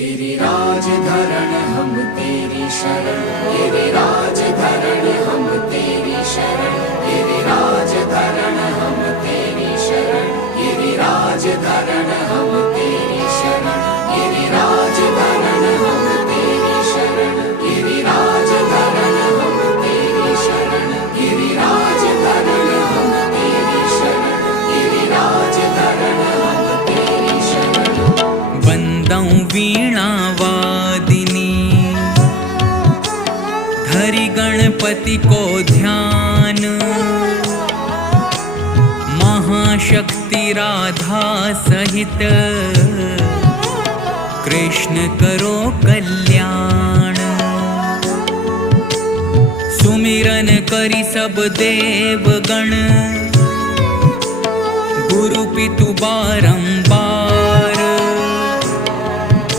गिरिराज धरण हम तेरी शरण, गिरिराज धरण हम तेरी शरण, गिरिराज धरण हम तेरी शरण, गिरिराज धरण हम तेरी शरण, गिरिराज धरण हम तेरी शरण, गिरिराज धरण हम तेरी शरण, गिरिराज धरण हम तेरी शरण, गिरिराज धरण हम तेरी शरण। वंदौ वीणा वादिनी धरि गणपति को ध्यान, महाशक्ति राधा सहित कृष्ण करो कल्याण। सुमिरन करी सब देवगण, गुरु पितु बारंबार